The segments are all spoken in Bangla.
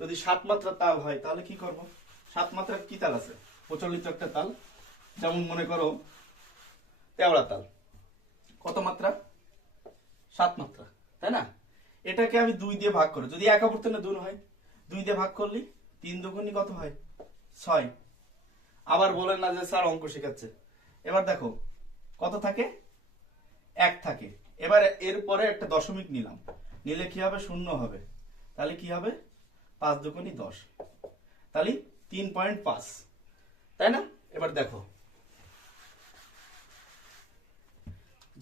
যদি 7 মাত্রা তাল হয় তাহলে কি করব? 7 মাত্রার কি তাল আছে? প্রচলিত একটা তাল, যেমন মনে করো তেওড়া তাল। কত মাত্রা? 7 মাত্রা, তাই না? এটাকে আমি 2 দিয়ে ভাগ করে, যদি এক অপরতনে দূর হয় 2 দিয়ে ভাগ করলি 3 দুগুণই কত হয়? 6। আবার বলেন না যে স্যার অঙ্ক শেখাচ্ছে। এবার দেখো কত থাকে? 1 থাকে। এবার এর পরে একটা দশমিক নিলাম, নিলে কি হবে? 0 হবে। তাহলে কি হবে? 5 দুগুণই 10, তাহলে 3.5, তাই না? এবার দেখো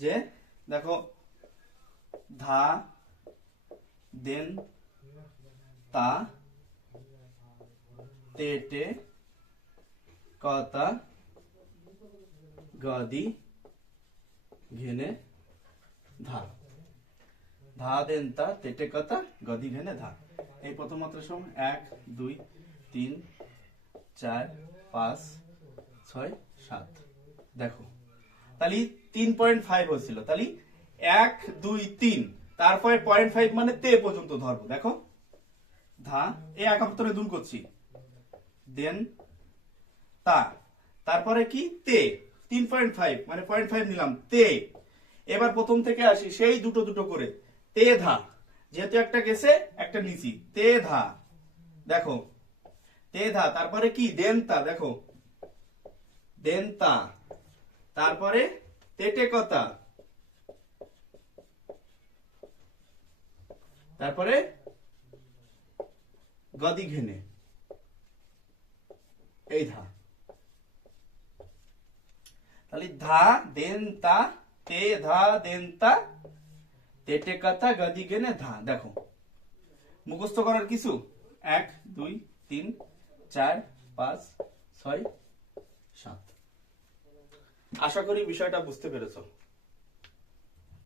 যে দেখো ধা দেন তা তেটে কতা গদি ঘেনে ধা। ধা দেন তা তেটে কতা গদি ঘেনে ধা। এই প্রথম মাত্রার সময় 1 2 3 4 5 6 7। দেখো তাহলে 3.5 হচ্ছিল, তাহলে 1 2 3, তারপরে 0.5 মানে তে পর্যন্ত ধরবো। দেখো ধা, এই একাত্তরে দূর করছি, দেন তা, তারপরে কি? তে। 3.5 মানে 0.5 নিলাম, তে। এবার প্রথম থেকে আসি, সেই দুটো দুটো করে তে ধা, যেহেতু একটা গেছে একটা নিচি, তে ধা। দেখো তে ধা, তারপরে কি? দেন তা। দেখো দেন তা, তারপরে তেটে কথা, তারপরে গদি ঘেনে, এই ধা। তাহলে ধা দেন তা তে ধা দেন তা তেটে কথা গদি ঘেনে ধা। দেখো মুখস্থ করার কিছু? 1 2 3 4 5 6 7। আশা করি বিষয়টা বুঝতে পেরেছো।